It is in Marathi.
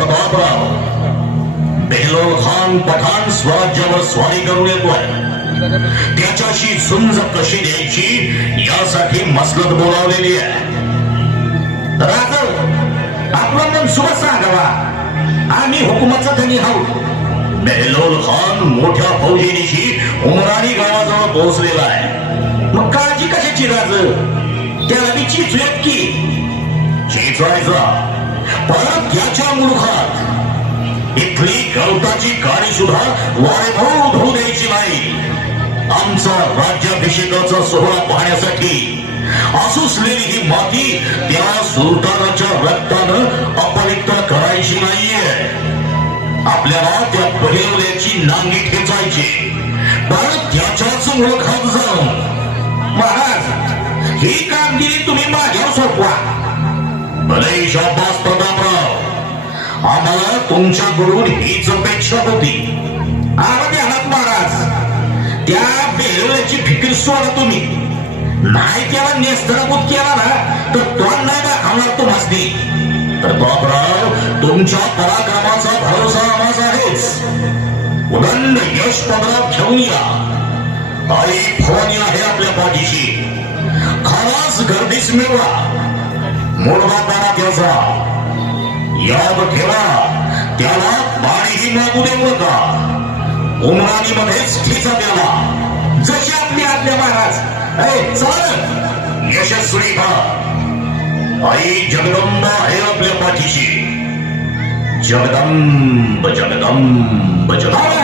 प्रतापराव बेलोल खान पठाण स्वराज्यावर स्वारी करून येतोय. त्याच्याशी झुंज कशी द्यायची यासाठी मसलत बोलावलेली आहे. राजा आपलं मन सुख सांगावा आम्ही हुकुमाचा धनी आहोत. बेलोल खान मोठ्या फौजेनीशी उमराणी गावाजवळ पोहोचलेला आहे. मग काळजी कशाची राज? त्याला मी चिचवेत की. चिचवायचा परत याच्या मुलखात. इथली गवताची गाडी सुद्धा वारेभाऊ धुऊ द्यायची नाही. आमचा राज्याभिषेकाचा सोहळा पाहण्यासाठी असुसलेली ही माती त्या सुलतानाच्या रक्तानं अपवित्र करायची नाहीये. आपल्याला त्या परिवल्याची नांगी ठेचायची परत त्याच्याच मुलखात जाऊन. महाराज ही कामगिरी तुम्ही भले शाबास प्रतापराव आम्हाला तुमच्याकडून हीच अपेक्षा होती. आवाज आहात महाराज त्या बेलवल्याची फिकीर सोडा तुम्ही. नाही त्याला नेस्तराभूत केला ना तर तो नाही दाखवणार तुम्हाला तर बापराव तुमच्या पराक्रमाचा भरोसा आम्हाला आहेच. उदंड यश पदराव घेऊन या. आई भवानी आहे आपल्या पाठीशी. खराच गर्दीच मिळवा. मुलगा त्याचा याद ठेवा. त्याला पाणीही मागू देऊ नका. उमराणी मध्येच ठिसा द्यावा. जशी आपली आज्ञा महाराज. अरे चल. यशस्वी भा आई जगदंबा आहे आपल्या पाठीशी. जगदंब जगदंब जगदंब.